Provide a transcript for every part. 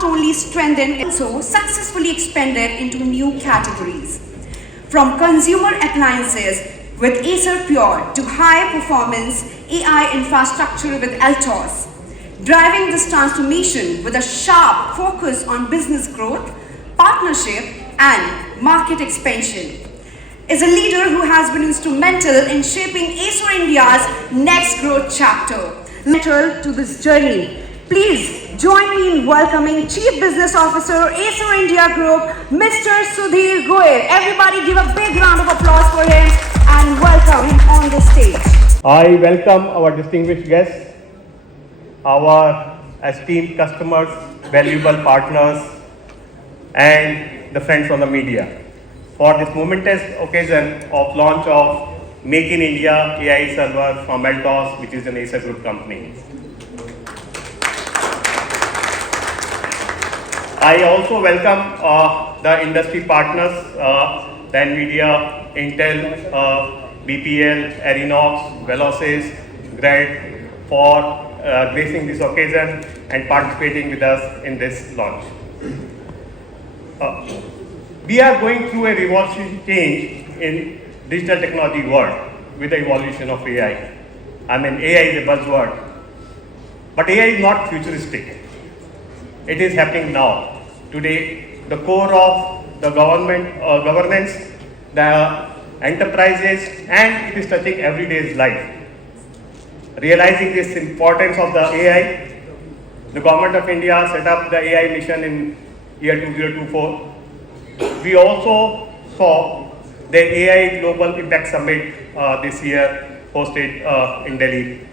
not only strengthened, also successfully expanded into new categories. From consumer appliances with Acer Pure to high-performance AI infrastructure with Altos, driving this transformation with a sharp focus on business growth, partnership, and market expansion. Is a leader who has been instrumental in shaping Acer India's next growth chapter. Central to this journey. Please join me in welcoming Chief Business Officer, Acer India Group, Mr. Sudhir Goyal. Everybody give a big round of applause for him and welcome him on the stage. I welcome our distinguished guests, our esteemed customers, valuable partners, and the friends from the media for this momentous occasion of launch of Make in India AI server from Altos, which is an Acer Group company. I also welcome the industry partners, the NVIDIA, Intel, BPL, Arinox, Velocys, Grad for gracing this occasion and participating with us in this launch. We are going through a revolutionary change in digital technology world with the evolution of AI. I mean, AI is a buzzword, but AI is not futuristic. It is happening now. Today, the core of the governance, the enterprises, and it is touching everyday's life. Realizing this importance of the AI, the Government of India set up the AI mission in year 2024. We also saw the AI Global Impact Summit this year hosted in Delhi.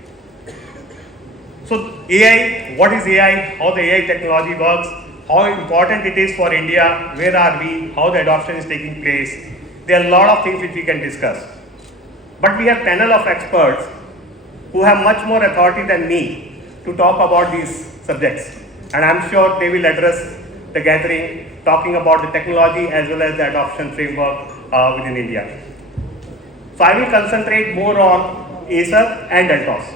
So AI, what is AI, how the AI technology works, how important it is for India, where are we, how the adoption is taking place. There are a lot of things which we can discuss. But we have a panel of experts who have much more authority than me to talk about these subjects. And I'm sure they will address the gathering, talking about the technology as well as the adoption framework within India. So I will concentrate more on Acer and Altos.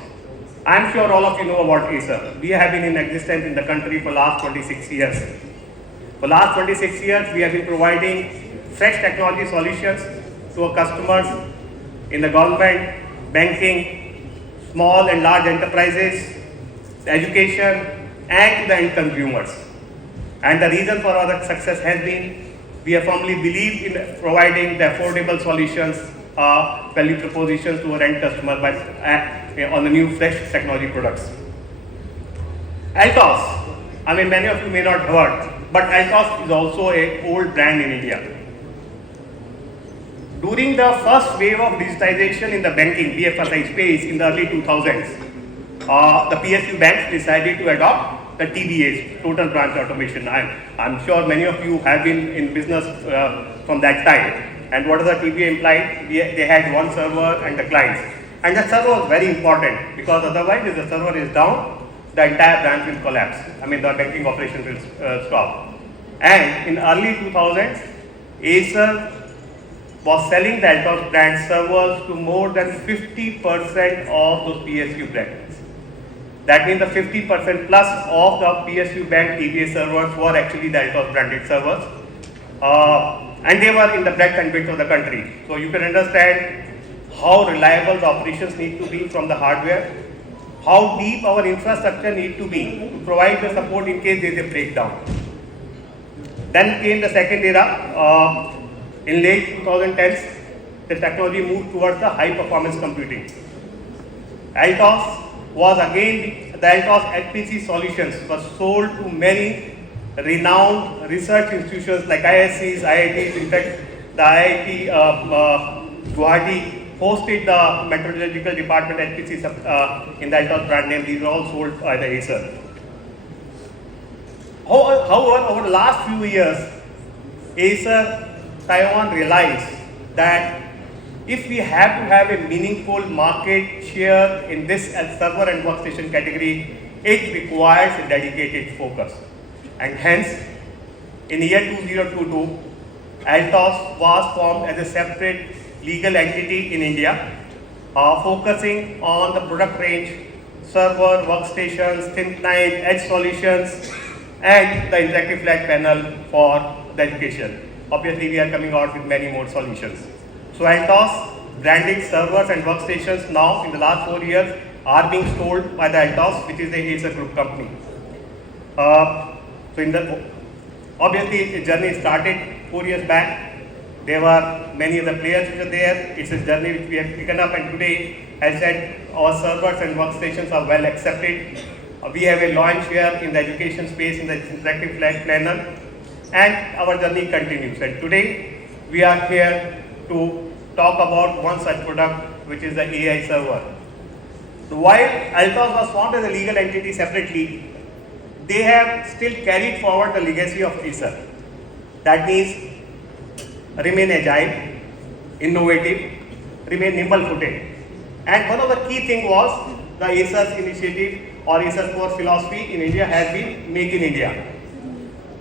I'm sure all of you know about Acer. We have been in existence in the country for last 26 years. For last 26 years, we have been providing fresh technology solutions to our customers in the government, banking, small and large enterprises, education, and to the end consumers. And the reason for our success has been, we have firmly believed in providing the affordable solutions, value propositions to our end customer on the new fresh technology products. Altos, I mean many of you may not have heard, but Altos is also an old brand in India. During the first wave of digitization in the banking BFSI space in the early 2000s, the PSU banks decided to adopt the TBAs, total branch automation. I'm sure many of you have been in business from that time. And what does the TBA imply? They had one server and the clients. And the server was very important because otherwise if the server is down, the entire branch will collapse. I mean the banking operation will stop. And in early 2000s, Acer was selling the Altos brand servers to more than 50% of those PSU brands. That means the 50% plus of the PSU bank TBA servers were actually the Altos branded servers. And they were in the breadth and width of the country. So you can understand how reliable the operations need to be from the hardware, how deep our infrastructure need to be to provide the support in case there is a breakdown. Then came the second era. In late 2010s, the technology moved towards the high performance computing. Altos was again, the Altos HPC solutions were sold to many renowned research institutions like ISCs, IITs. In fact, the IIT Guwahati hosted the meteorological department HPC in the Altos brand name. These were all sold by the Acer. However, over the last few years, Acer Taiwan realized that if we have to have a meaningful market share in this server and workstation category, it requires a dedicated focus. And hence, in year 2022, Altos was formed as a separate legal entity in India, focusing on the product range, server, workstations, thin client, edge solutions, and the interactive flat panel for the education. Obviously, we are coming out with many more solutions. So Altos branded servers and workstations now in the last 4 years are being sold by the Altos, which is a Acer group company. Obviously the journey started 4 years back. There were many other players which were there. It's a journey which we have taken up, and today, as I said, our servers and workstations are well accepted. We have a launch here in the education space in the interactive flat panel, and our journey continues. And today, we are here to talk about one such product, which is the AI server. So while Altos was formed as a legal entity separately, they have still carried forward the legacy of Acer. That means remain agile, innovative, remain nimble-footed. And one of the key things was the Acer's initiative or Acer core philosophy in India has been Make in India.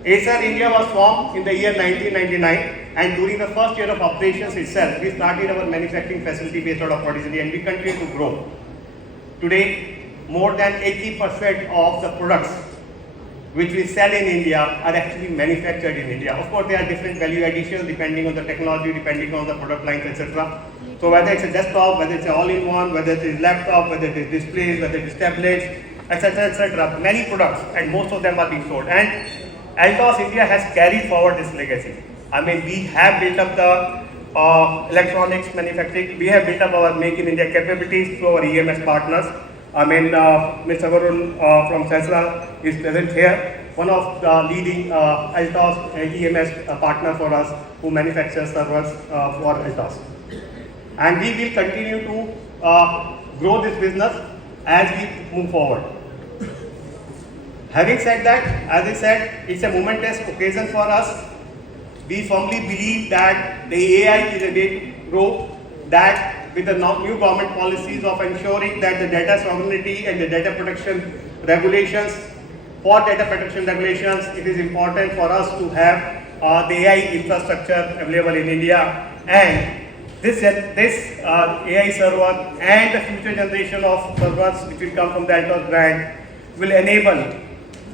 Acer India was formed in the year 1999, and during the first year of operations itself, we started our manufacturing facility based out of Port City, and we continue to grow. Today, more than 80% of the products which we sell in India are actually manufactured in India. Of course, there are different value additions depending on the technology, depending on the product lines, etc. So whether it's a desktop, whether it's an all-in-one, whether it is laptop, whether it is displays, whether it is tablets, etc., etc., many products, and most of them are being sold. And Altos India has carried forward this legacy. I mean, we have built up the electronics manufacturing, we have built up our Make in India capabilities through our EMS partners. I mean, Mr. Varun from Sasra is present here, one of the leading Altos EMS partner for us who manufactures servers for Altos. And we will continue to grow this business as we move forward. Having said that, as I said, it's a momentous occasion for us. We firmly believe that the AI is a way to grow, that with the new government policies of ensuring that the data sovereignty and the data protection regulations, for data protection regulations, it is important for us to have the AI infrastructure available in India. And this AI server and the future generation of servers which will come from the Altos brand will enable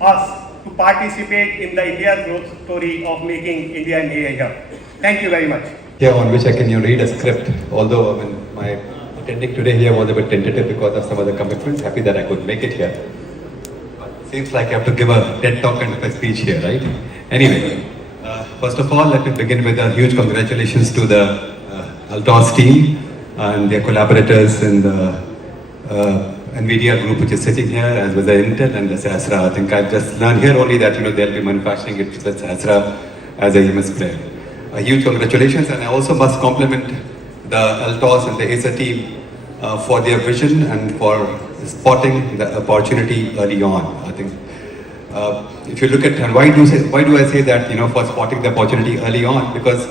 us to participate in the India's growth story of making India an AI hub. Thank you very much. Yeah, on which I can read a script, although my attending today here was a bit tentative because of some other commitments. Happy that I could make it here. Seems like I have to give a TED talk kind of a speech here, right? Anyway, first of all, let me begin with a huge congratulations to the Altos team and their collaborators in the NVIDIA group which is sitting here, as well as Intel and the Sasra. I think I've just learned here only that they'll be manufacturing it with Sasra as a EMS player. A huge congratulations, and I also must compliment the Altos and the Acer team for their vision and for spotting the opportunity early on. I think if you look at, and why do I say that, for spotting the opportunity early on? Because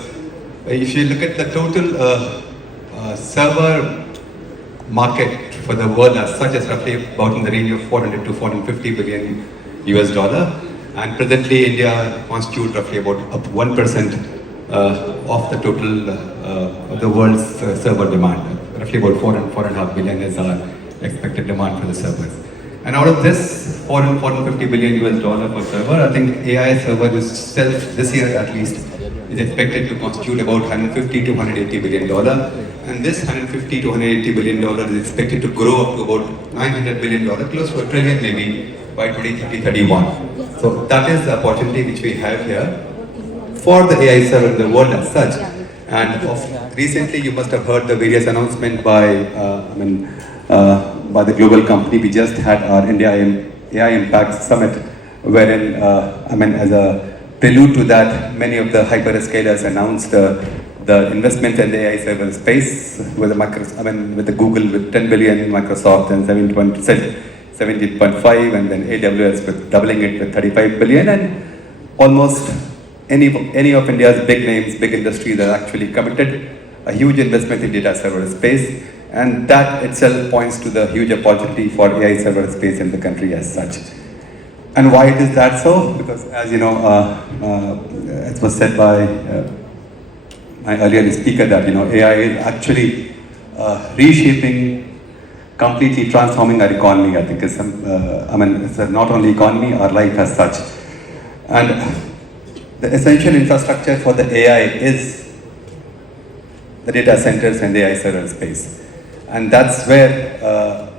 if you look at the total server market for the world as such, is roughly about in the range of 400 to 450 billion US dollar, and presently India constitutes roughly about 1% of the total of the world's server demand. Roughly about 4.5 billion is our expected demand for the servers. And out of this 450 billion US dollar per server, I think AI server itself this year at least is expected to constitute about 150 to 180 billion dollar. And this 150 to 180 billion dollar is expected to grow up to about 900 billion dollar, close to $1 trillion maybe by 2030-31. So that is the opportunity which we have here for the AI server in the world as such. And recently you must have heard the various announcements by the global company. We just had our India AI Impact Summit, wherein as a prelude to that, many of the hyperscalers announced the investment in the AI server space with the Google with 10 billion, Microsoft and 17.5, and then AWS with doubling it with 35 billion, and almost any of India's big names, big industries are actually committed a huge investment in data server space, and that itself points to the huge opportunity for AI server space in the country as such. And why is that so? Because as you know, it was said by my earlier speaker that AI is actually reshaping, completely transforming our economy. I think it's not only economy, our life as such. And the essential infrastructure for the AI is the data centers and the AI server space. And that's where,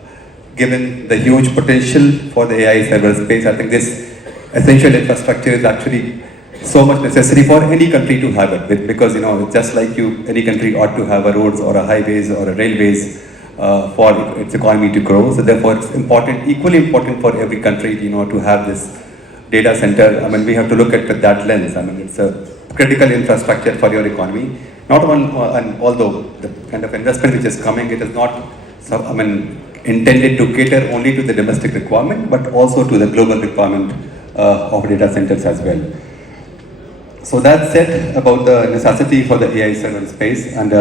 given the huge potential for the AI server space, I think this essential infrastructure is actually so much necessary for any country to have it, because it's just like any country ought to have a roads or a highways or a railways for its economy to grow. So therefore, it's important, equally important for every country, to have this data center. I mean, we have to look at that lens. I mean, it's a critical infrastructure for your economy. Not one, and although the kind of investment which is coming, it is not, intended to cater only to the domestic requirement, but also to the global requirement of data centers as well. So that said about the necessity for the AI server space, and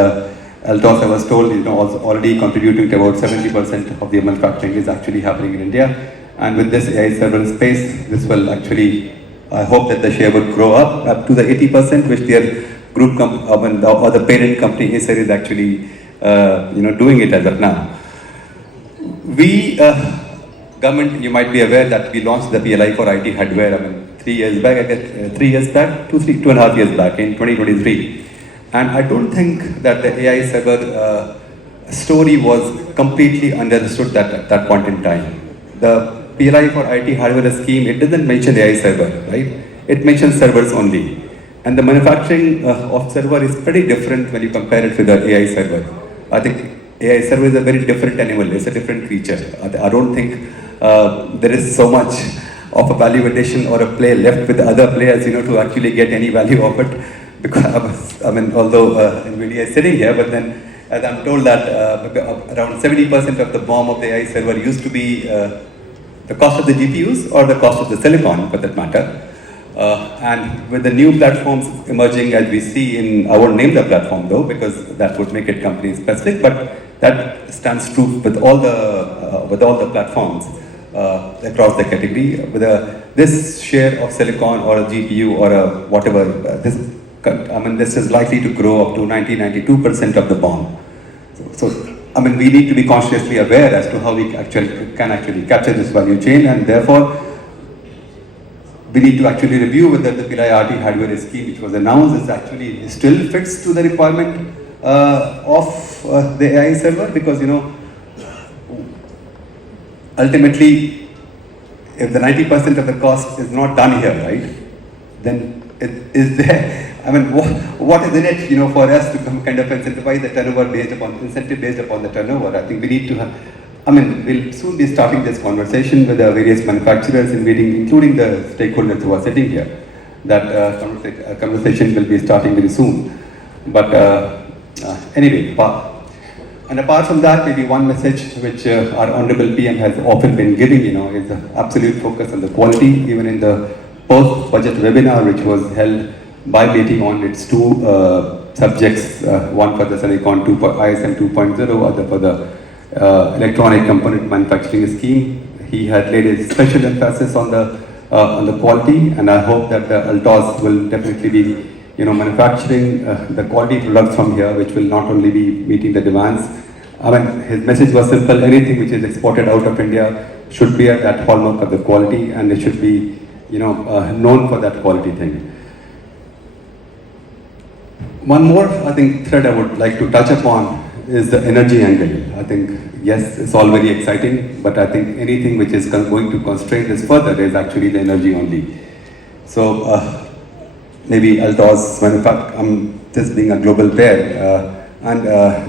Altos, I was told, already contributing to about 70% of the manufacturing is actually happening in India. And with this AI server space, this will actually, I hope that the share will grow up to the 80%, which their group or the parent company Acer is actually, doing it as of now. We, government, you might be aware that we launched the PLI for IT hardware, 3 years back, I guess, 3 years back, 2.5 years back in 2023. And I don't think that the AI server story was completely understood at that point in time. The PLI for IT hardware scheme, it doesn't mention AI server, right? It mentions servers only. And the manufacturing of server is pretty different when you compare it with the AI server. I think AI server is a very different animal, it's a different creature. I don't think there is so much of a value addition or a play left with the other players, to actually get any value of it. Because, although NVIDIA is sitting here, but then as I'm told that around 70% of the BOM of the AI server used to be the cost of the GPUs or the cost of the silicon, for that matter. And with the new platforms emerging, as we see in, I won't name the platform though, because that would make it company specific, but that stands true with all the platforms across the category. With this share of silicon or a GPU or a whatever, this is likely to grow up to 92% of the BOM. So we need to be consciously aware as to how we can actually capture this value chain, and therefore we need to actually review whether the PLI RT hardware scheme which was announced is actually still fits to the requirement of the AI server, because ultimately if the 90% of the cost is not done here, right, then is there, what is in it, for us to kind of incentivize the turnover based upon the turnover? I think we need to have, we'll soon be starting this conversation with the various manufacturers, including the stakeholders who are sitting here. That conversation will be starting very soon. But anyway, and apart from that, maybe one message which our Honorable PM has often been giving, is the absolute focus on the quality, even in the post-budget webinar which was held by meeting on its two subjects, one for the Silicon ISM 2.0, other for the electronic component manufacturing scheme. He had laid a special emphasis on the quality, and I hope that the Altos will definitely be manufacturing the quality products from here, which will not only be meeting the demands. His message was simple: anything which is exported out of India should bear that hallmark of the quality, and it should be known for that quality thing. One more, I think, thread I would like to touch upon is the energy angle. I think, yes, it's all very exciting, but I think anything which is going to constrain this further is actually the energy only. So maybe Altos, this being a global player, and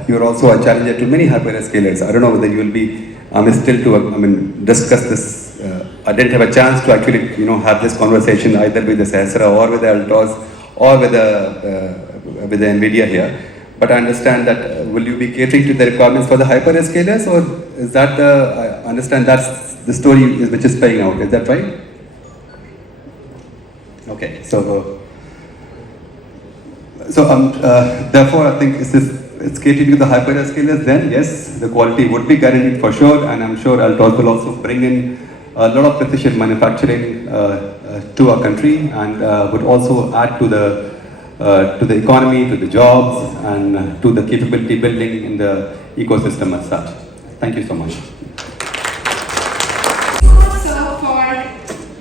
you're also a challenger to many hyperscalers. I don't know whether you will be still to discuss this. I didn't have a chance to actually have this conversation either with the Sahasra or with the Altos or with the NVIDIA here. But I understand that will you be catering to the requirements for the hyperscalers, or is that I understand that's the story which is playing out. Is that right? Okay, so therefore I think it's catering to the hyperscalers. Then yes, the quality would be guaranteed for sure, and I'm sure Altos will also bring in a lot of precision manufacturing to our country, and would also add to the economy, to the jobs, and to the capability building in the ecosystem as such. Thank you so much. Sir, for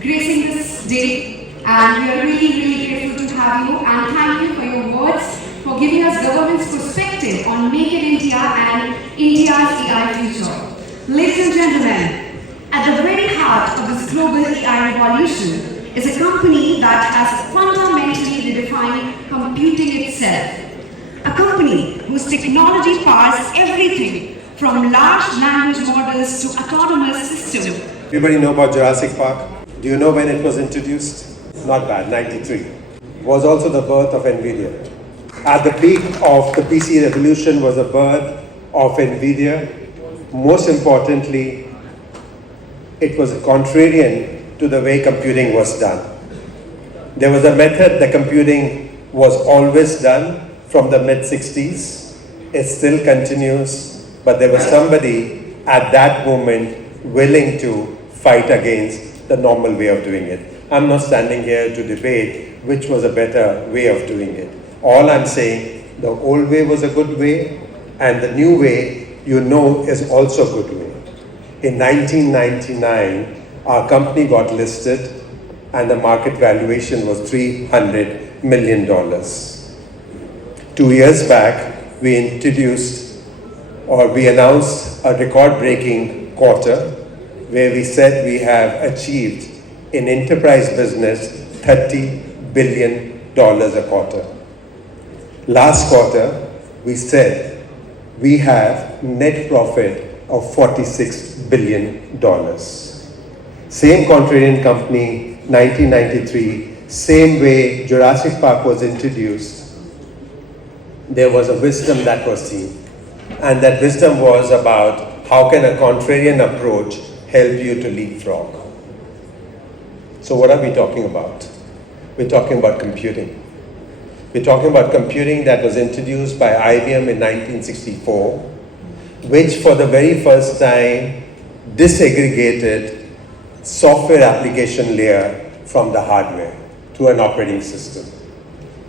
gracing this day And we are really grateful to have you, and thank you for your words, for giving us government's perspective on Make in India and India's AI future. Ladies and gentlemen, at the very heart of this global AI revolution is a company that has fundamentally redefined computing itself. A company whose technology powers everything from large language models to autonomous systems. Everybody know about Jurassic Park? Do you know when it was introduced? Not bad, 93. It was also the birth of NVIDIA. At the peak of the PC revolution was the birth of NVIDIA. Most importantly, it was contrarian to the way computing was done. There was a method that computing was always done from the mid-60s. It still continues, but there was somebody at that moment willing to fight against the normal way of doing it. I'm not standing here to debate which was a better way of doing it. All I'm saying, the old way was a good way, and the new way, you know, is also a good way. In 1999, our company got listed, and the market valuation was $300 million. 2 years back, we announced a record-breaking quarter where we said we have achieved in enterprise business $30 billion a quarter. Last quarter, we said we have net profit of $46 billion. Same contrarian company, 1993, same way Jurassic Park was introduced, there was a wisdom that was seen. And that wisdom was about how can a contrarian approach help you to leapfrog. So what are we talking about? We're talking about computing. We're talking about computing that was introduced by IBM in 1964, which for the very first time disaggregated software application layer from the hardware to an operating system.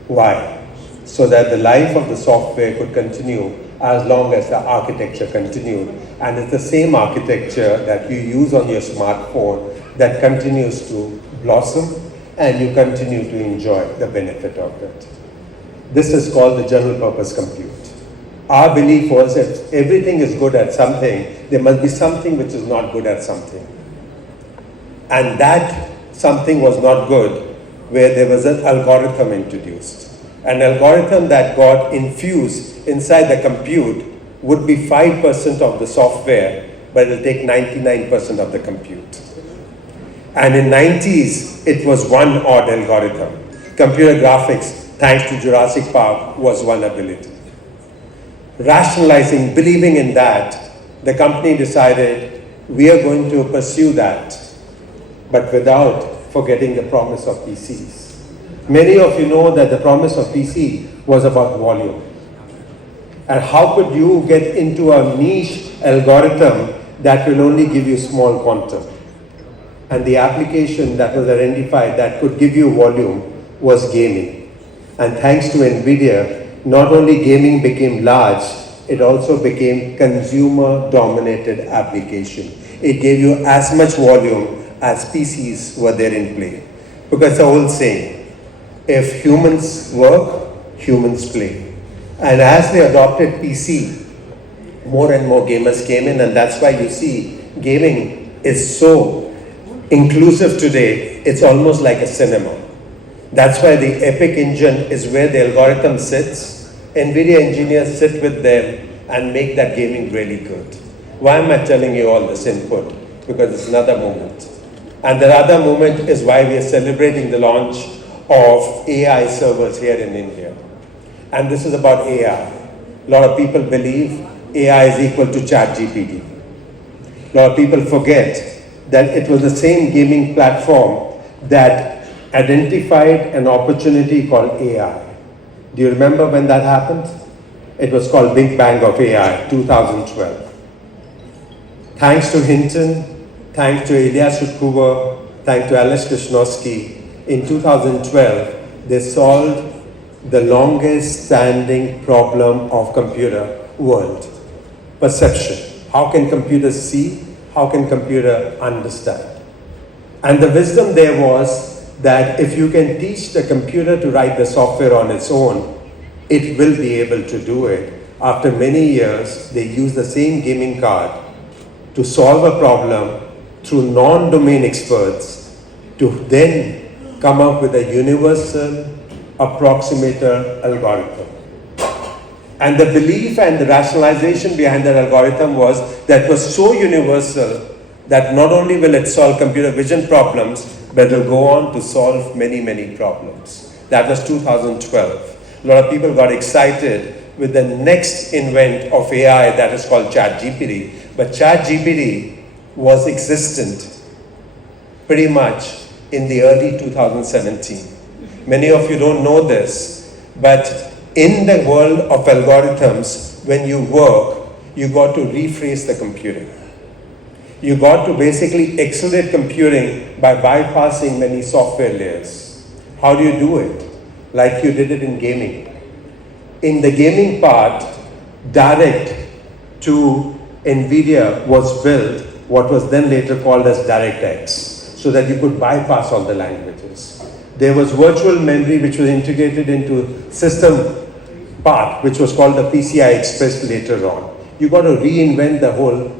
Why? So that the life of the software could continue as long as the architecture continued. And it's the same architecture that you use on your smartphone that continues to blossom and you continue to enjoy the benefit of it. This is called the general purpose compute. Our belief was if everything is good at something, there must be something which is not good at something. And that something was not good where there was an algorithm introduced. An algorithm that got infused inside the compute would be 5% of the software, but it will take 99% of the compute. And in 90s, it was one odd algorithm. Computer graphics, thanks to Jurassic Park, was one ability. Rationalizing, believing in that, the company decided we are going to pursue that, but without forgetting the promise of PCs. Many of you know that the promise of PC was about volume. And how could you get into a niche algorithm that will only give you small quantum? And the application that was identified that could give you volume was gaming. And thanks to NVIDIA, not only gaming became large, it also became consumer-dominated application. It gave you as much volume as PCs were there in play. Because the old saying, if humans work, humans play. And as they adopted PC, more and more gamers came in, and that's why you see gaming is so inclusive today, it's almost like a cinema. That's why the Epic engine is where the algorithm sits. NVIDIA engineers sit with them and make that gaming really good. Why am I telling you all this input? Because it's another moment. And the other moment is why we are celebrating the launch of AI servers here in India. And this is about AI. A lot of people believe AI is equal to ChatGPT. A lot of people forget that it was the same gaming platform that identified an opportunity called AI. Do you remember when that happened? It was called Big Bang of AI, 2012. Thanks to Hinton, thanks to Elias Shutkouver, thanks to Alex Krasnowski, in 2012, they solved the longest standing problem of computer world, perception. How can computers see? How can computer understand? And the wisdom there was, that if you can teach the computer to write the software on its own, it will be able to do it. After many years, they use the same gaming card to solve a problem through non-domain experts to then come up with a universal approximator algorithm. And the belief and the rationalization behind that algorithm was that it was so universal that not only will it solve computer vision problems, but it will go on to solve many, many problems. That was 2012. A lot of people got excited with the next invent of AI that is called ChatGPT. But ChatGPT was existent pretty much in the early 2017. Many of you don't know this, but in the world of algorithms, when you work, you got to rephrase the computing. You got to basically accelerate computing by bypassing many software layers. How do you do it? Like you did it in gaming. In the gaming part, direct to NVIDIA was built, what was then later called as DirectX, so that you could bypass all the languages. There was virtual memory which was integrated into system part, which was called the PCI Express later on. You got to reinvent the whole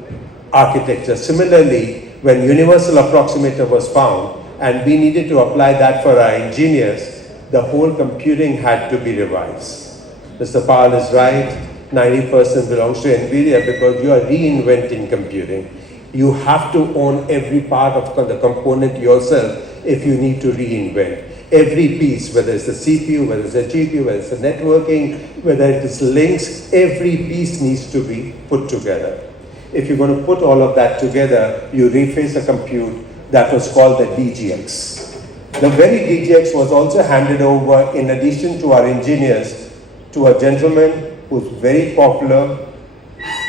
architecture. Similarly, when universal approximator was found and we needed to apply that for our engineers, the whole computing had to be revised. Mr. Pal is right, 90% belongs to NVIDIA because you are reinventing computing. You have to own every part of the component yourself if you need to reinvent. Every piece, whether it's the CPU, whether it's the GPU, whether it's the networking, whether it is links, every piece needs to be put together. If you're going to put all of that together, you rephrase a compute that was called the DGX. The very DGX was also handed over, in addition to our engineers, to a gentleman who's very popular.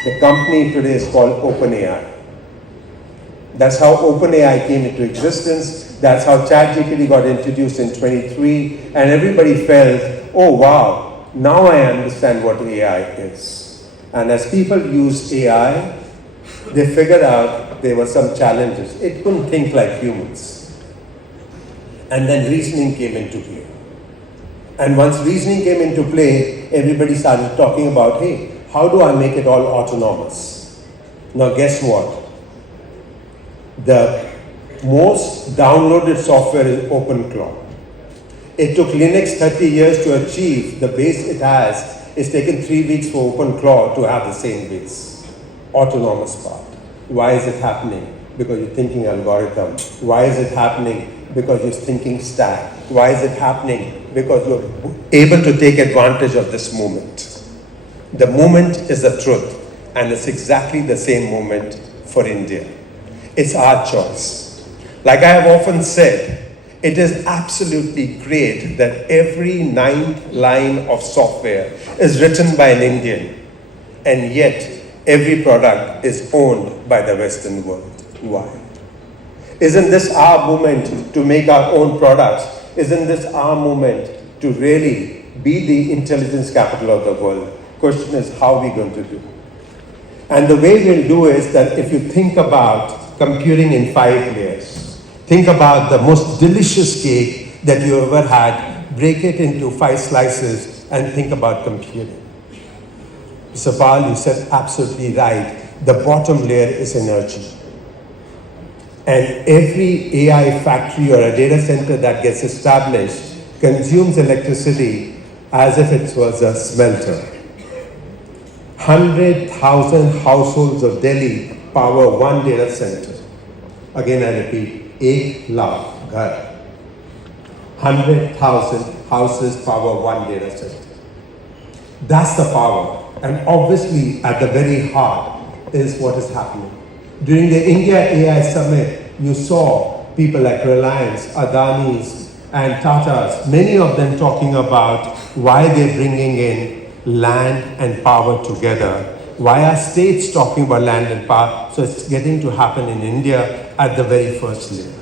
The company today is called OpenAI. That's how OpenAI came into existence. That's how ChatGPT got introduced in 23, and everybody felt, oh wow, now I understand what AI is. And as people used AI, they figured out there were some challenges. It couldn't think like humans. And then reasoning came into play. And once reasoning came into play, everybody started talking about, hey, how do I make it all autonomous? Now guess what? The most downloaded software is OpenClaw. It took Linux 30 years to achieve the base it has. It's taken 3 weeks for OpenClaw to have the same base. Autonomous part. Why is it happening? Because you're thinking algorithm. Why is it happening? Because you're thinking stack. Why is it happening? Because you're able to take advantage of this moment. The moment is the truth, and it's exactly the same moment for India. It's our choice. Like I have often said, it is absolutely great that every 9th line of software is written by an Indian, and yet every product is owned by the Western world. Why? Isn't this our moment to make our own products? Isn't this our moment to really be the intelligence capital of the world? Question is, how are we going to do? And the way we'll do is that if you think about computing in 5 layers, think about the most delicious cake that you ever had, break it into 5 slices and think about computing. Mr. Pal, you said absolutely right. The bottom layer is energy. And every AI factory or a data center that gets established consumes electricity as if it was a smelter. 100,000 households of Delhi power one data center. Again, I repeat, ek lakh ghar. 100,000 houses power one data center. That's the power. And obviously, at the very heart is what is happening. During the India AI Summit, you saw people like Reliance, Adani's, and Tata's, many of them talking about why they're bringing in land and power together. Why are states talking about land and power? So it's getting to happen in India at the very first layer.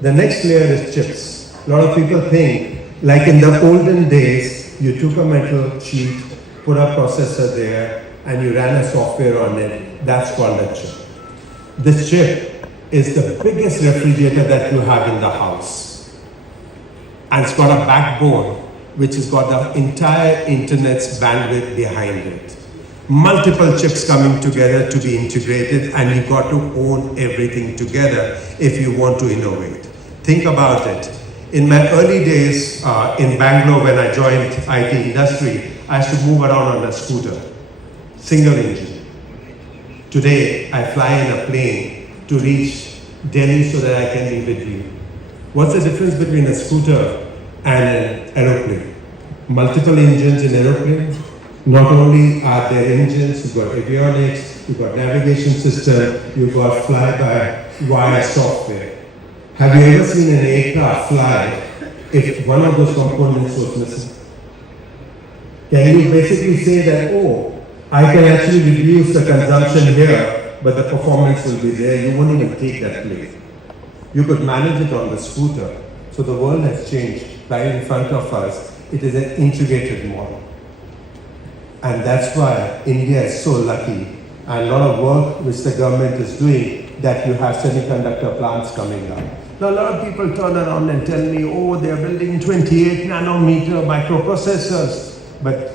The next layer is chips. A lot of people think, like in the olden days, you took a metal sheet, put a processor there, and you ran a software on it. That's called a chip. This chip is the biggest refrigerator that you have in the house. and it's got a backbone which has got the entire internet's bandwidth behind it. Multiple chips coming together to be integrated, and you've got to own everything together if you want to innovate. Think about it. In my early days in Bangalore, when I joined IT industry, I used to move around on a scooter, single engine. Today, I fly in a plane to reach Delhi so that I can be with you. What's the difference between a scooter and an aeroplane? Multiple engines in aeroplane. Not only are there engines, you've got avionics, you've got navigation system, you've got fly-by-wire software. Have you ever seen an aircraft fly if one of those components was missing? Can you basically say that, oh, I can actually reduce the consumption here, but the performance will be there? You won't even take that plane. You could manage it on the scooter. So the world has changed right in front of us. It is an integrated model. And that's why India is so lucky, and a lot of work which the government is doing, that you have semiconductor plants coming up. Now a lot of people turn around and tell me, oh, they're building 28 nanometer microprocessors. But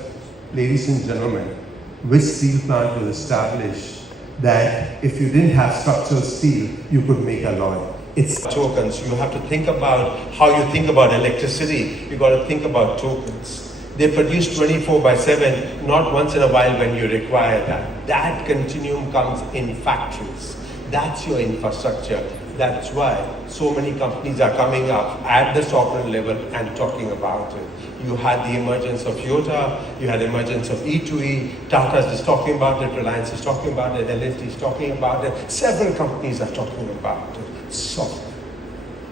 ladies and gentlemen, which steel plant will establish that if you didn't have structural steel, you could make alloy? It's tokens. You have to think about how you think about electricity. You got to think about tokens. They produce 24/7, not once in a while when you require that. That continuum comes in factories. That's your infrastructure. That's why so many companies are coming up at the sovereign level and talking about it. You had the emergence of Toyota, you had the emergence of E2E, Tata is talking about it, Reliance is talking about it, LSD is talking about it. Several companies are talking about it. Software.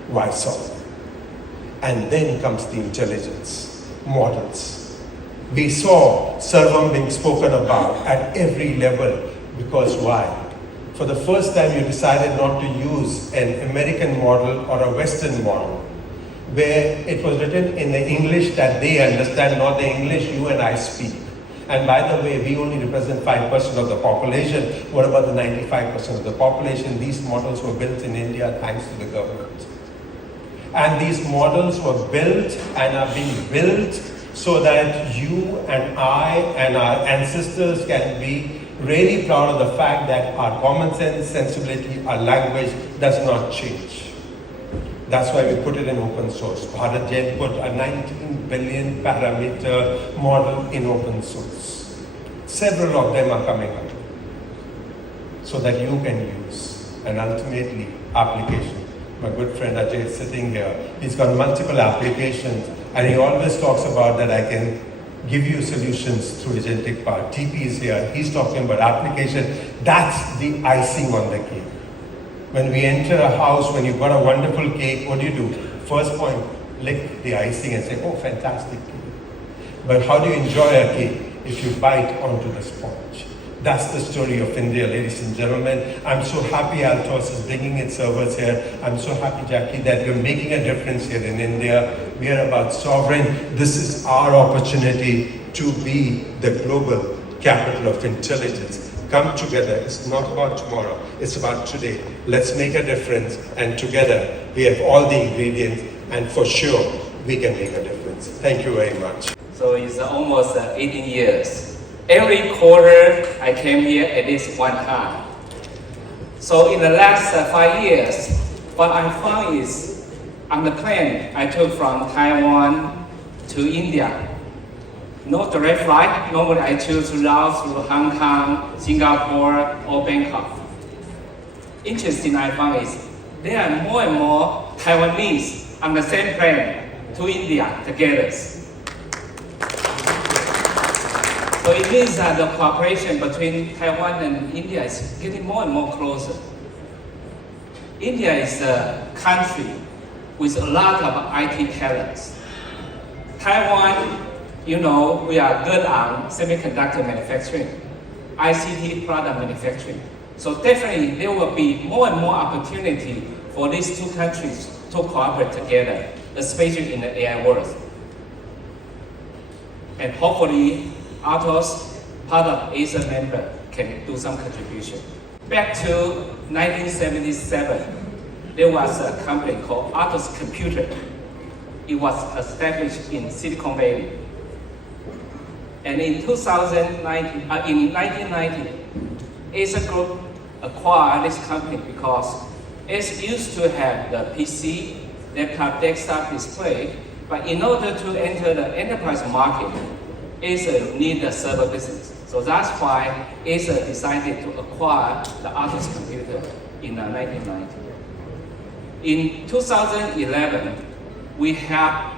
Why software? And then comes the intelligence models. We saw server being spoken about at every level, because why? For the first time you decided not to use an American model or a Western model, where it was written in the English that they understand, not the English you and I speak. And by the way, we only represent 5% of the population. What about the 95% of the population? These models were built in India thanks to the government. And these models were built and are being built so that you and I and our ancestors can be really proud of the fact that our common sense, sensibility, our language does not change. That's why we put it in open source. Bharat Jet put a 19 billion parameter model in open source. Several of them are coming up so that you can use, and ultimately application. My good friend Ajay is sitting here. He's got multiple applications, and he always talks about that I can give you solutions through agentic power. TP is here. He's talking about application. That's the icing on the cake. When we enter a house, when you've got a wonderful cake, what do? First point, lick the icing and say, oh, fantastic cake. But how do you enjoy a cake? If you bite onto the sponge. That's the story of India, ladies and gentlemen. I'm so happy Altos is bringing its servers here. I'm so happy, Jackie, that we're making a difference here in India. We are about sovereign. This is our opportunity to be the global capital of intelligence. Come together. It's not about tomorrow. It's about today. Let's make a difference. And together, we have all the ingredients. And for sure, we can make a difference. Thank you very much. So it's almost 18 years. Every quarter, I came here at least one time. So in the last 5 years, what I found is, on the plane I took from Taiwan to India, no direct flight. Normally I choose routes through Hong Kong, Singapore, or Bangkok. Interesting I found is, there are more and more Taiwanese on the same plane to India together. So it means that the cooperation between Taiwan and India is getting more and more closer. India is a country with a lot of IT talents. Taiwan, you know, we are good on semiconductor manufacturing, ICT product manufacturing. So definitely there will be more and more opportunity for these two countries to cooperate together, especially in the AI world. And hopefully, Atos, part of ASA member, can do some contribution. Back to 1977, there was a company called Atos Computer. it was established in Silicon Valley. And in 1990, Acer Group acquired this company because Acer used to have the PC, laptop, desktop display, but in order to enter the enterprise market, Acer needed a server business. So that's why Acer decided to acquire the Atos computer in 1990. In 2011, we have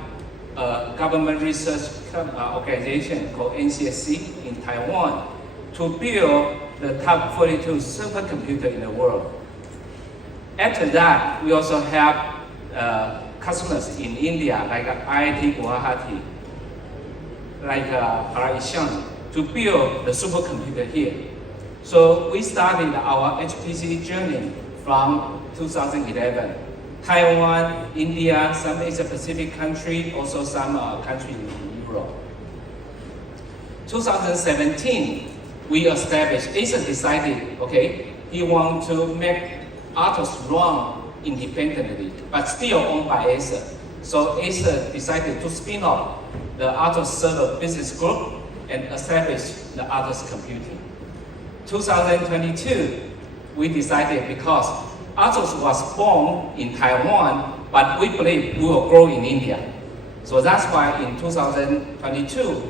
a government research organization called NCSC in Taiwan to build the top 42 supercomputer in the world. After that, we also have customers in India like IIT Guwahati, like Parayishan, to build the supercomputer here. So we started our HPC journey from 2011. Taiwan, India, some Asia Pacific country, also some country in Europe. 2017, we established, Acer decided, okay, he want to make Atos run independently, but still owned by Acer. So Acer decided to spin off the Atos server business group and establish the Atos computing. 2022, we decided because Atos was born in Taiwan, but we believe we will grow in India. So that's why in 2022,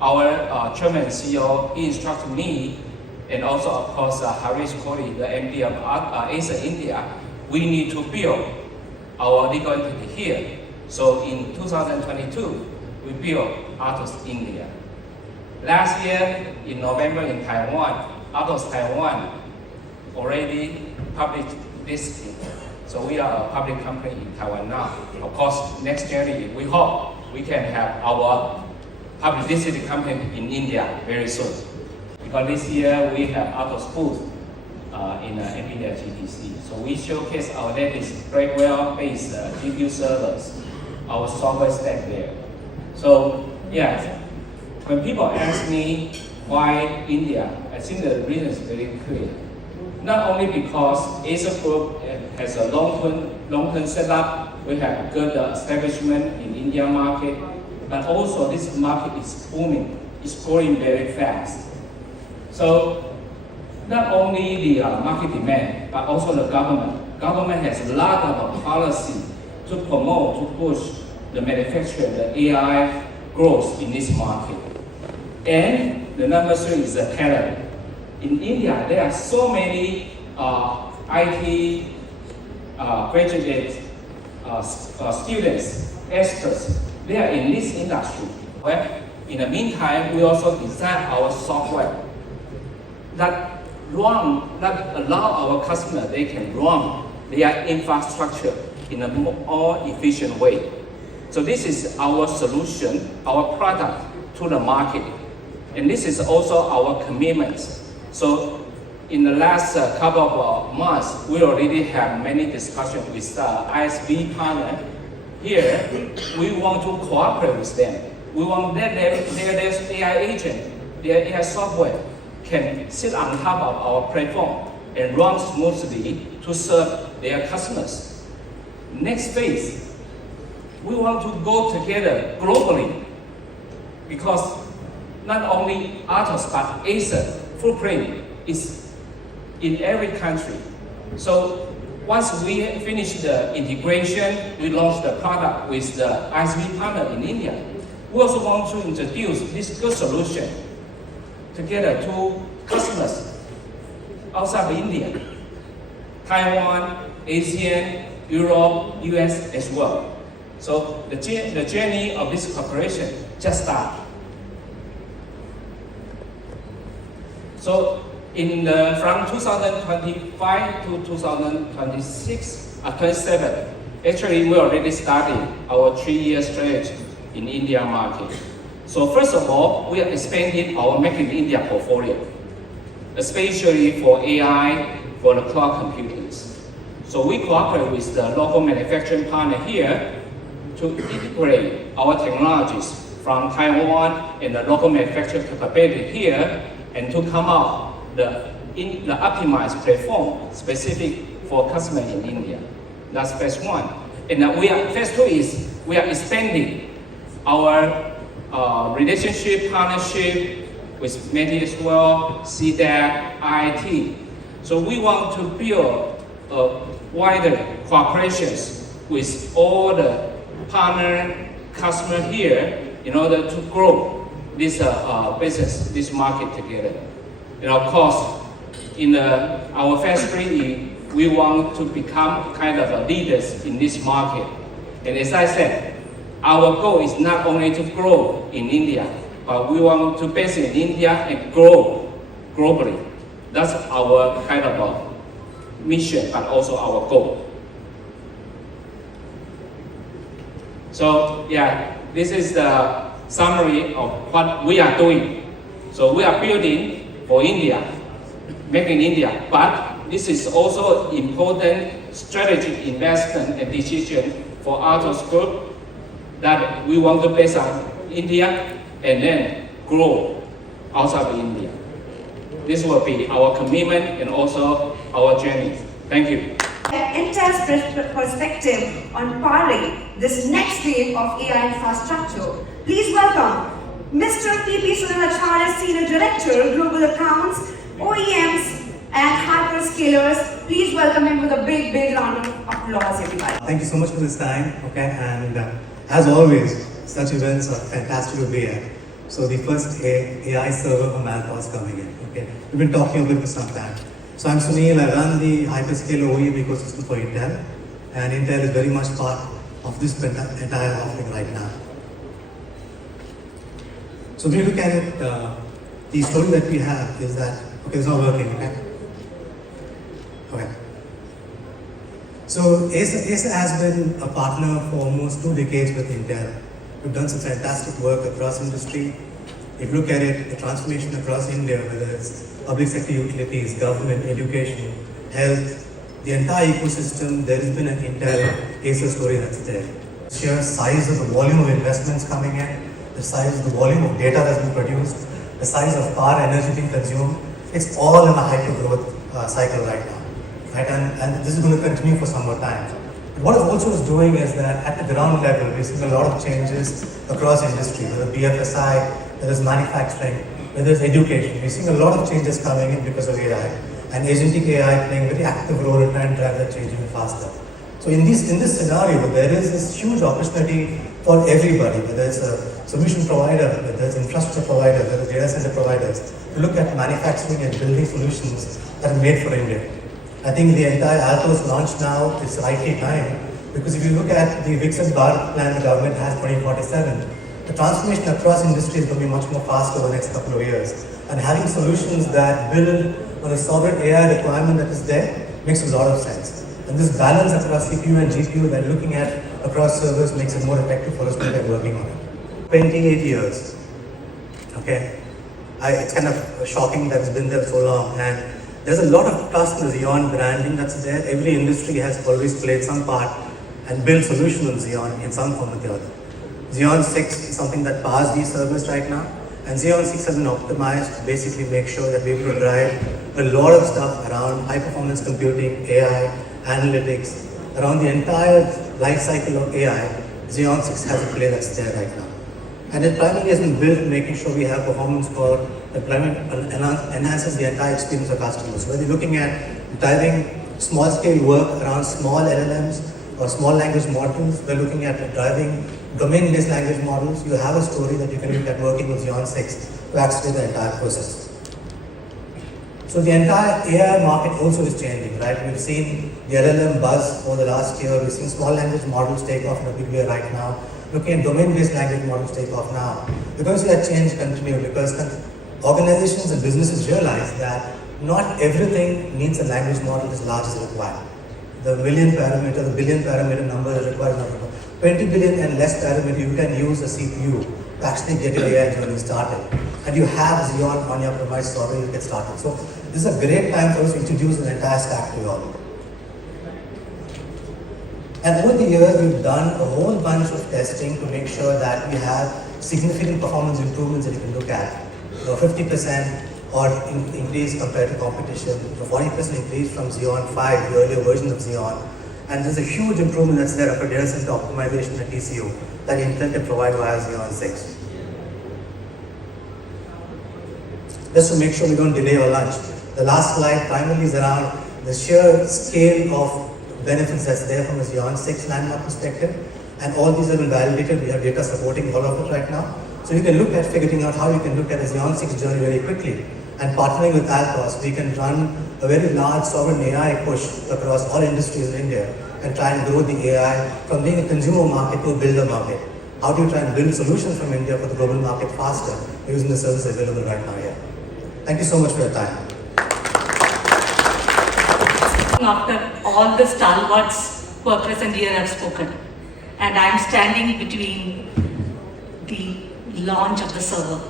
our chairman and CEO, he instructed me, and also of course Harish Kohli, the MD of Acer India, we need to build our legal entity here. So in 2022, we built Atos India. Last year in November in Taiwan, Atos Taiwan already published listing. So we are a public company in Taiwan now. Of course, next January, we hope we can have our public listed company in India very soon. Because this year we have Atos booth in NVIDIA GTC. So we showcase our latest Blackwell-based GPU servers, our software stack there. So yes, when people ask me why India, I think the reason is very clear. Not only because Acer Group has a long-term setup, we have good establishment in India market, but also this market is booming, it's growing very fast. So not only the market demand, but also the government. Government has a lot of policy to promote, to push the manufacture, the AI growth in this market. And the number three is the talent. In India, there are so many IT graduate students, experts. They are in this industry. Well, in the meantime, we also design our software that allow our customer, they can run their infrastructure in a more efficient way. So this is our solution, our product to the market. And this is also our commitment. So in the last couple of months, we already have many discussions with ISV partner. Here, we want to cooperate with them. We want that their AI agent, their AI software can sit on top of our platform and run smoothly to serve their customers. Next phase, we want to go together globally because not only Atos but Acer footprint is in every country. So once we finish the integration, we launch the product with the ISV partner in India. We also want to introduce this good solution together to customers outside of India, Taiwan, ASEAN, Europe, US as well. So the journey of this cooperation just started. So from 2025 to 27, actually we already started our 3-year strategy in India market. So first of all, we are expanding our Make in India portfolio, especially for AI, for the cloud computing. So we cooperate with the local manufacturing partner here to integrate our technologies from Taiwan and the local manufacturing capability here and to come out the optimized platform specific for customers in India. That's phase one. And phase two is we are expanding our relationship, partnership with many as well, CDAC, IIT. So we want to build wider cooperations with all the partner customer here in order to grow this business, this market together. And of course, in our Phase 3E, we want to become kind of leaders in this market. And as I said, our goal is not only to grow in India, but we want to base in India and grow globally. That's our kind of mission, but also our goal. So yeah, this is the summary of what we are doing. So we are building for India, making India, but this is also important strategic investment and decision for Atos Group that we want to base on India and then grow outside of India. This will be our commitment and also our journey. Thank you. Intel's perspective on powering this next wave of AI infrastructure. Please welcome Mr. P.P. Sunilacharya, Senior Director, Global Accounts, OEMs and Hyperscalers. Please welcome him with a big, big round of applause, everybody. Thank you so much for this time, okay, and as always, such events are fantastic to be at. So the first AI server from Alpha is coming in, okay. We've been talking about it for some time. So I'm Sunil, I run the hyperscaler OEM ecosystem for Intel, and Intel is very much part of this entire offering right now. So when you look at it, the story that we have is that, okay, it's not working, okay? Okay. So ASA has been a partner for almost 2 decades with Intel. We've done some fantastic work across industry. If you look at it, the transformation across India, whether it's public sector utilities, government, education, health, the entire ecosystem, there has been an Intel ASA story that's there. The sheer size of the volume of investments coming in, the size of the volume of data that's been produced, the size of power energy being consumed, it's all in a hyper-growth cycle right now. Right? And this is going to continue for some more time. What it also is doing is that at the ground level, we're seeing a lot of changes across industry, whether BFSI, whether it's manufacturing, whether it's education. We're seeing a lot of changes coming in because of AI, and agentic AI playing a very active role in trying to drive that change even faster. So in this scenario, there is this huge opportunity for everybody, whether it's a solution provider, whether it's infrastructure provider, whether it's data center providers, to look at manufacturing and building solutions that are made for India. I think the entire Atos launch now is rightly timed, because if you look at the Viksit Bharat plan the government has 2047, the transformation across industry is going to be much more fast over the next couple of years. And having solutions that build on a sovereign AI requirement that is there makes a lot of sense. And this balance across CPU and GPU that we're looking at across servers makes it more effective for us to get working on it. 28 years. Okay, it's kind of shocking that it's been there so long. And there's a lot of trust in the Xeon branding that's there. Every industry has always played some part and built solutions on Xeon in some form or the other. Xeon 6 is something that powers these servers right now. And Xeon 6 has been optimized to basically make sure that we're able to drive a lot of stuff around high performance computing, AI, analytics, around the entire life cycle of AI. Xeon 6 has a play that's there right now. And it primarily has been built making sure we have performance core deployment enhances the entire experience of customers. So whether you're looking at driving small scale work around small LLMs or small language models, we're looking at driving domain-based language models. You have a story that you can look at working with Xeon 6 to accelerate the entire process. So the entire AI market also is changing, right? We've seen the LLM buzz over the last year. We've seen small language models take off in a big way right now. Looking at domain-based language models take off now. We're going to see that change continue because organizations and businesses realize that not everything needs a language model as large as required. The million parameter, the billion parameter number is required. 20 billion and less parameter, you can use a CPU to actually get your AI journey started. And you have Xeon on your premise so you get started. So this is a great time for us to introduce an entire stack to you all. And over the years, we've done a whole bunch of testing to make sure that we have significant performance improvements that you can look at. 50% or increase compared to competition, 40% increase from Xeon 5, the earlier version of Xeon, And there's a huge improvement that's there for data center optimization and TCO that we intend to provide via Xeon 6. Just to make sure we don't delay our lunch, the last slide primarily is around the sheer scale of benefits that's there from a Xeon 6 landmark perspective, and all these have been validated. We have data supporting all of it right now. So you can look at figuring out how you can look at a Xeon 6 journey very quickly. And partnering with Alcos, we can run a very large sovereign AI push across all industries in India and try and grow the AI from being a consumer market to a builder market. How do you try and build solutions from India for the global market faster using the services available right now here? Thank you so much for your time. After all the stalwarts who are present here have spoken, and I am standing between the launch of the server.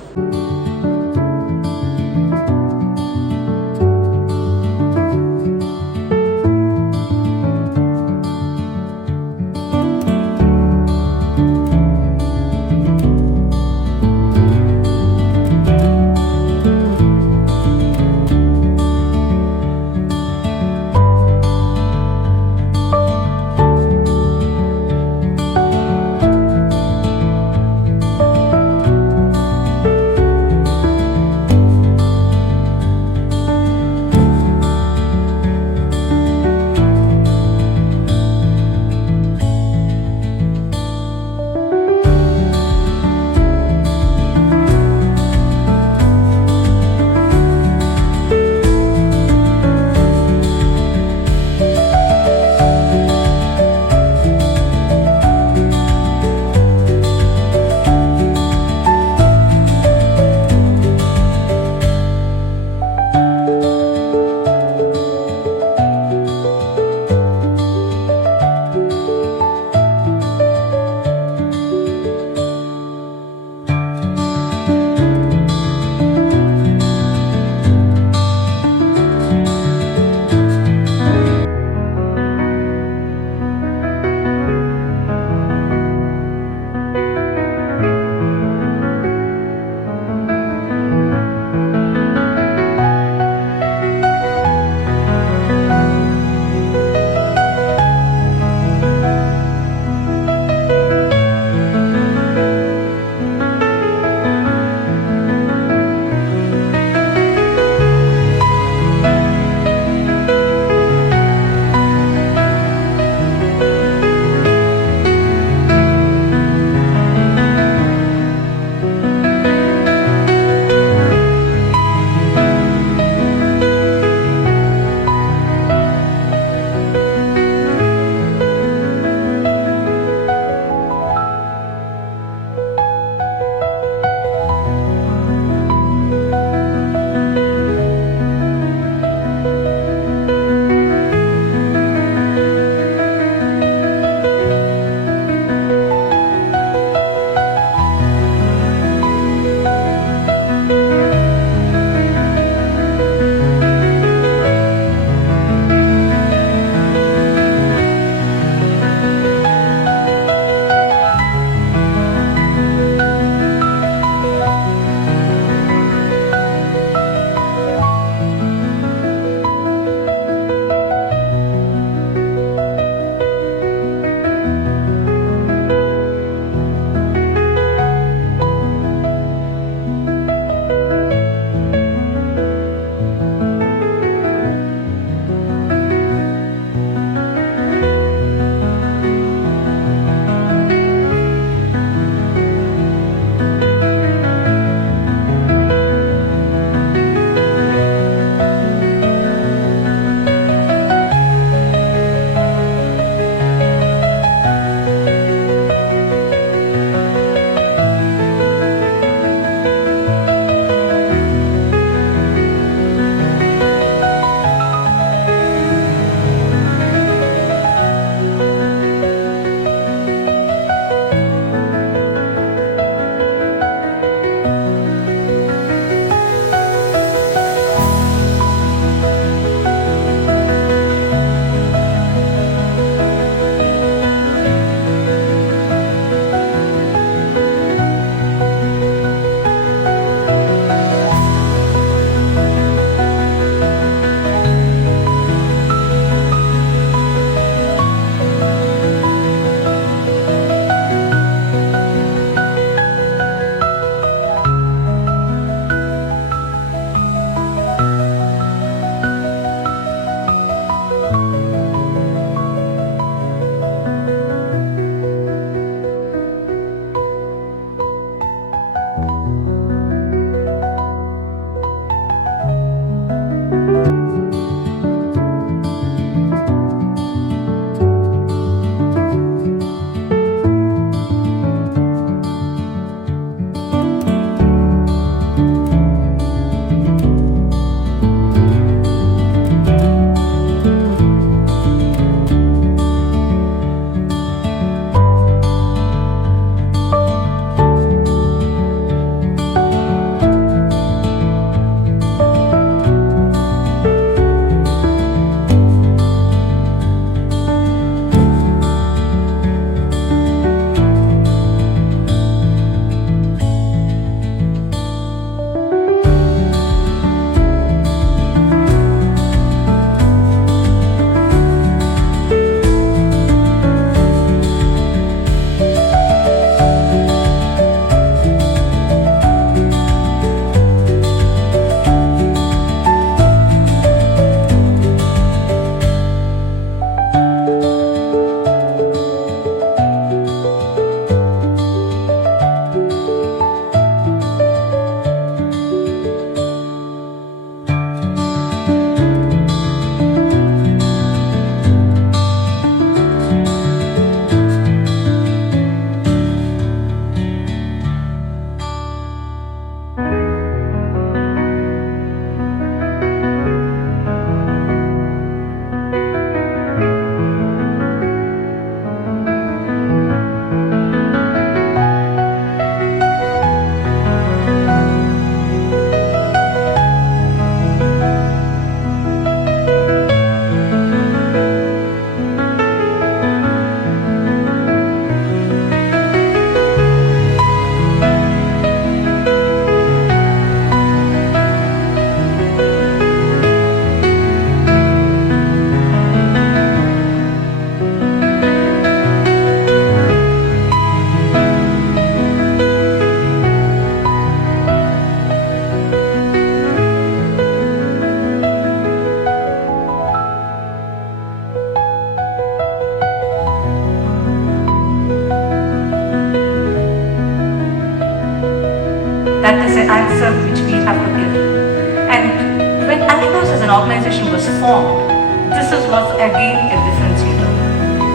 organization was formed, this was again a differentiator.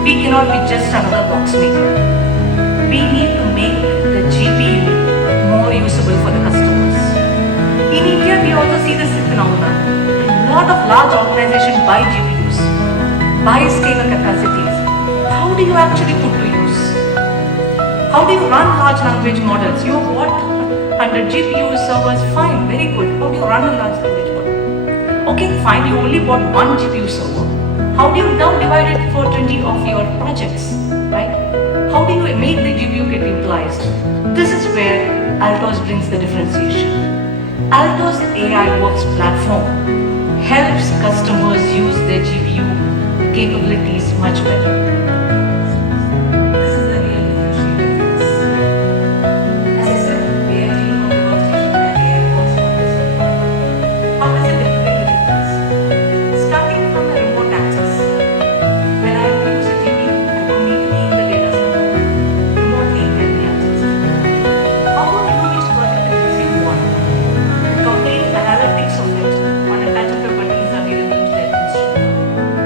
We cannot be just another box maker. We need to make the GPU more usable for the customers. In India, we also see this phenomenon. A lot of large organizations buy GPUs, buy scalar capacities. How do you actually put to use? How do you run large language models? You have what? 100 GPU servers, fine, very good. How do you run a large language model? Okay, fine, you only bought one GPU server. How do you now divide it for 20 of your projects, right? How do you make the GPU get utilized? This is where Altos brings the differentiation. Altos AI Works platform helps customers use their GPU capabilities much better. This is the real differentiator. As I said, AI Telecom Workstation and AI Works Workstation. How does it bring the difference? Starting from a remote access. When I use a GPU, I don't need to be in the data center. Remotely it can be accessed. How do I know which project is using what? The complete analytics of it on a touch of a button is available to the administrator.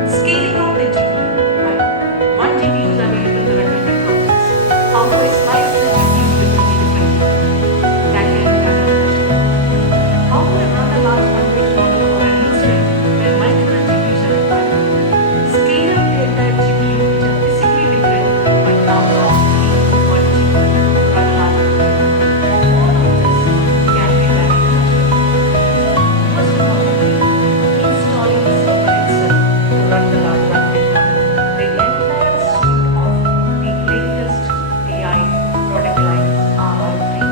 Scaling out the GPU, right? One GPU is available to run 20 projects. How do I slice the GPU between different? That can be done. How do I run a large language model or an instance where multiple GPUs are required? Scale up the entire GPU, which are physically different, but now largely one GPU. Run large language. All of this can be done in a most importantly, installing the server itself to run the large language model. The entire suite of the latest AI product lines are all free.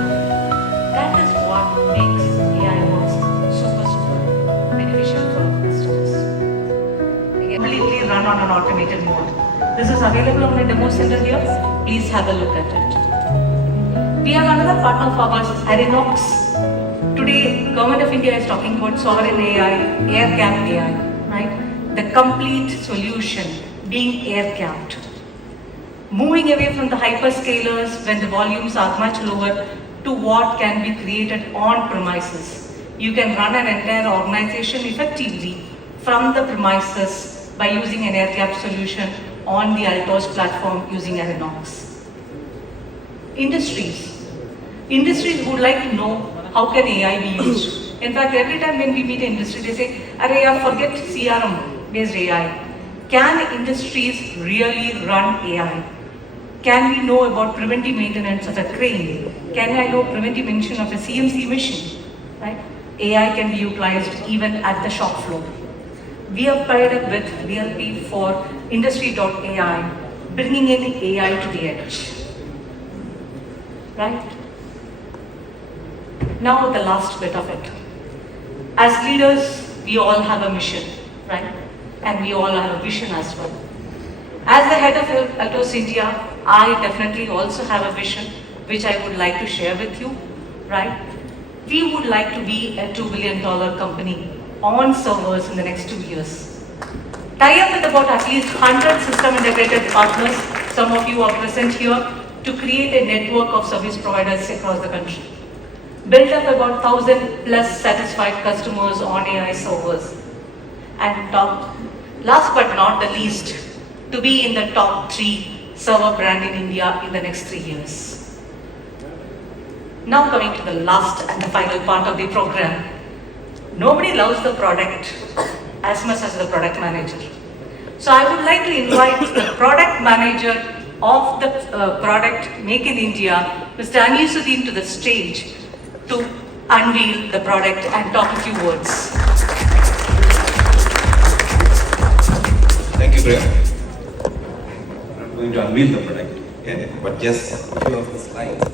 That is what makes AI Works super beneficial for our customers. Completely run on an automated mode. This is available on the demo center here. Please have a look at it. We have another partner of ours, Arinox. Today, Government of India is talking about sovereign AI, air-gapped AI, right? The complete solution being air-gapped. Moving away from the hyperscalers when the volumes are much lower to what can be created on premises. You can run an entire organization effectively from the premises by using an air-gapped solution on the Altos platform using Arinox. Industries would like to know how can AI be used. In fact, every time when we meet an industry, they say, "Arey yaar, forget CRM-based AI. Can industries really run AI? Can we know about preventive maintenance of a crane? Can I know preventive maintenance of a CMC machine?" Right? AI can be utilized even at the shop floor. We have paired up with DLP for Industry.ai, bringing in AI to the edge. Right? Now the last bit of it. As leaders, we all have a mission, right? And we all have a vision as well. As the head of Altos India, I definitely also have a vision which I would like to share with you, right? We would like to be a $2 billion company on servers in the next 2 years. Tie up with about at least 100 system integrated partners, some of you are present here, to create a network of service providers across the country. Build up about 1,000 plus satisfied customers on AI servers. And last but not the least, to be in the top 3 server brand in India in the next 3 years. Now coming to the last and the final part of the program. Nobody loves the product as much as the product manager. So I would like to invite the product manager of the product Make in India, Mr. Anisuddin, to the stage to unveil the product and talk a few words. Thank you, Priya. I'm not going to unveil the product, okay? But just a few of the slides.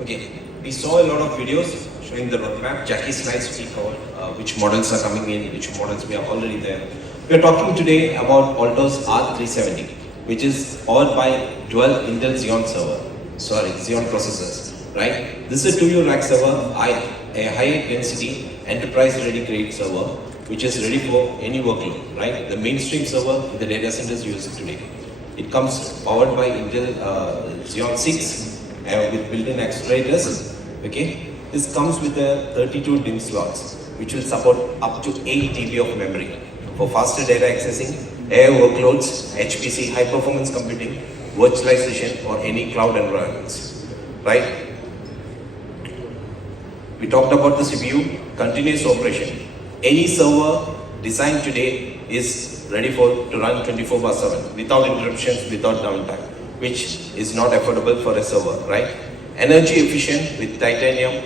Okay, we saw a lot of videos showing the roadmap. Jackie's slides we covered which models are coming in, which models we are already there. We are talking today about Altos R370, which is powered by dual Intel Xeon processors, right? This is a 2U rack server, a high density enterprise ready grade server, which is ready for any workload, right? The mainstream server in the data centers use it today. It comes powered by Intel Xeon 6 with built-in accelerators. Okay, this comes with a 32 DIMM slots, which will support up to 8 TB of memory for faster data accessing, AI workloads, HPC, high-performance computing, virtualization, or any cloud environments. Right? We talked about the CPU, continuous operation. Any server designed today is ready to run 24/7 without interruptions, without downtime, which is not affordable for a server, right? Energy efficient with titanium,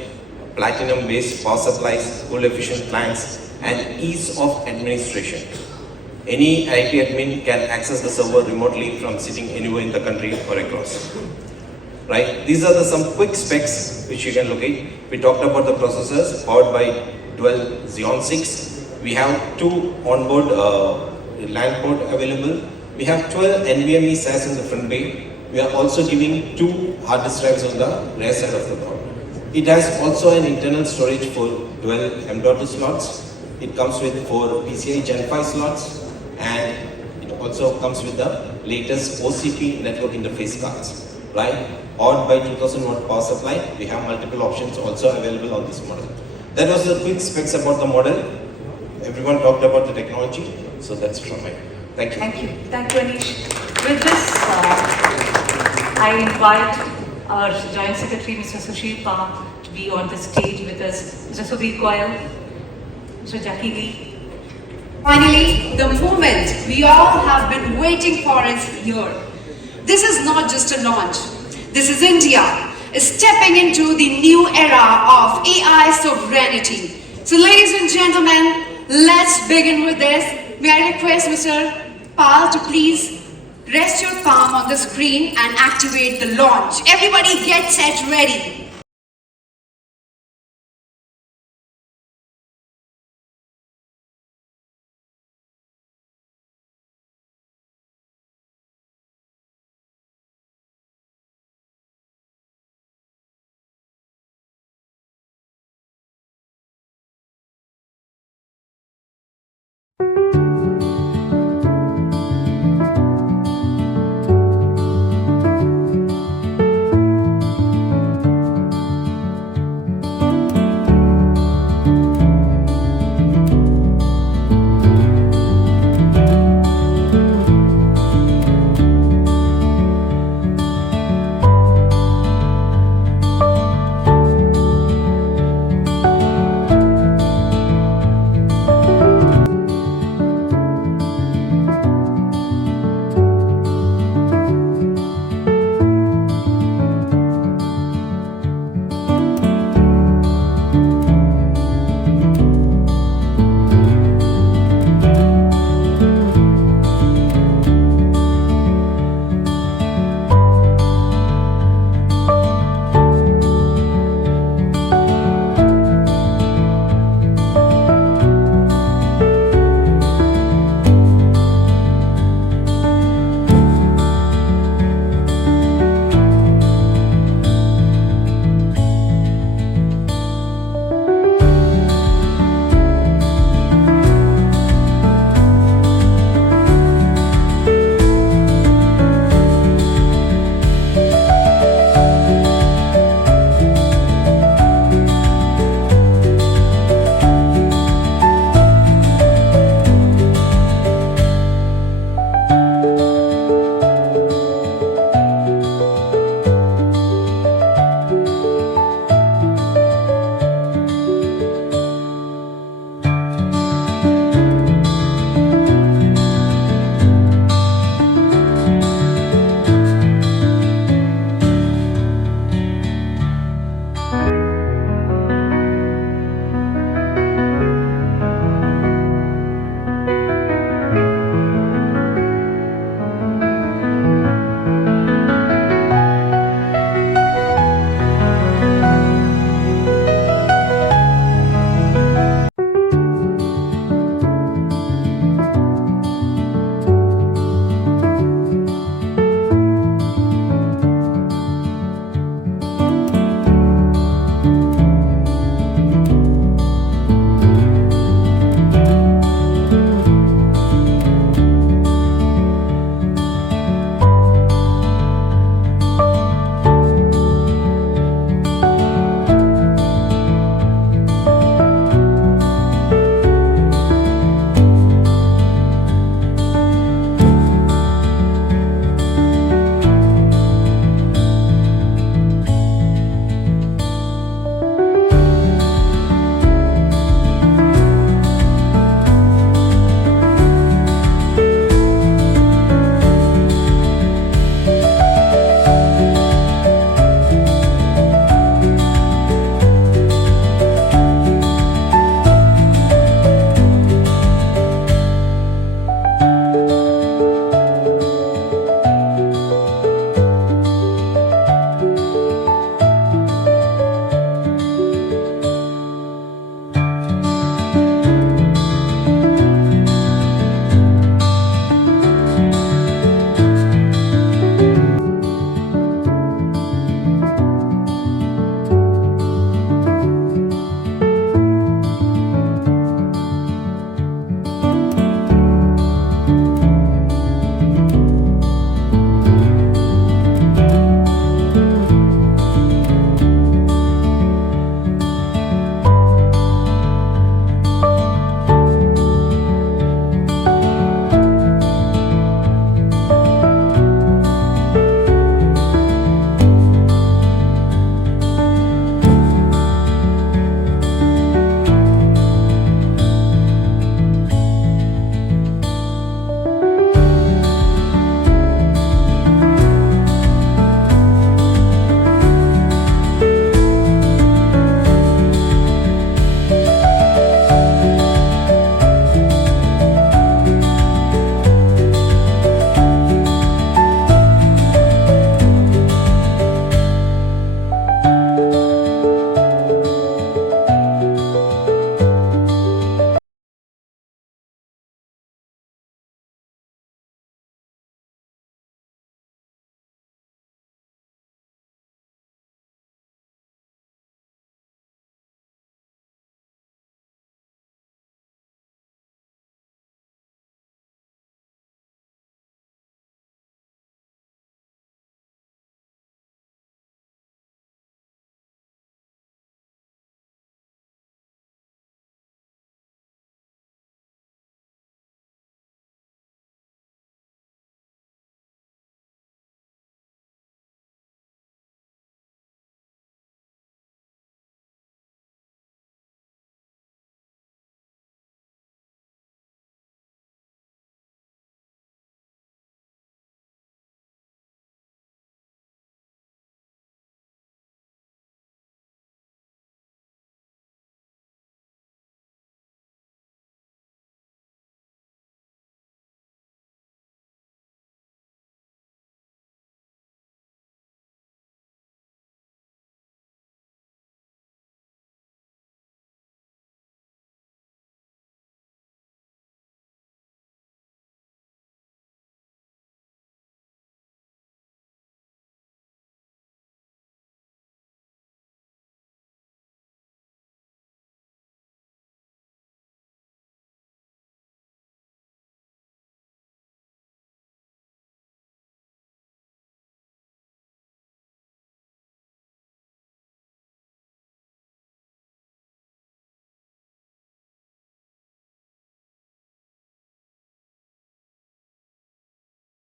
platinum-based power supplies, cool efficient plants, and ease of administration. Any IT admin can access the server remotely from sitting anywhere in the country or across. Right? These are some quick specs which you can locate. We talked about the processors powered by 12 Xeon 6. We have 2 onboard LAN port available. We have 12 NVMe SAS in the front bay. We are also giving 2 hard disk drives on the rear side of the board. It has also an internal storage for 12 M.2 slots. It comes with 4 PCIe Gen 5 slots, and it also comes with the latest OCP network interface cards. Right? Powered by 2000 watt power supply. We have multiple options also available on this model. That was the quick specs about the model. Everyone talked about the technology, so that's from me. Thank you. Thank you. Thank you, Anish. With this, I invite our Joint Secretary, Mr. Sushil Park, to be on the stage with us. Mr. Sudhir Goyal, Mr. Jackie Lee. Finally, the moment we all have been waiting for is here. This is not just a launch. This is India stepping into the new era of AI sovereignty. So ladies and gentlemen, let's begin with this. May I request Mr. Pal to please rest your palm on the screen and activate the launch. Everybody get set ready.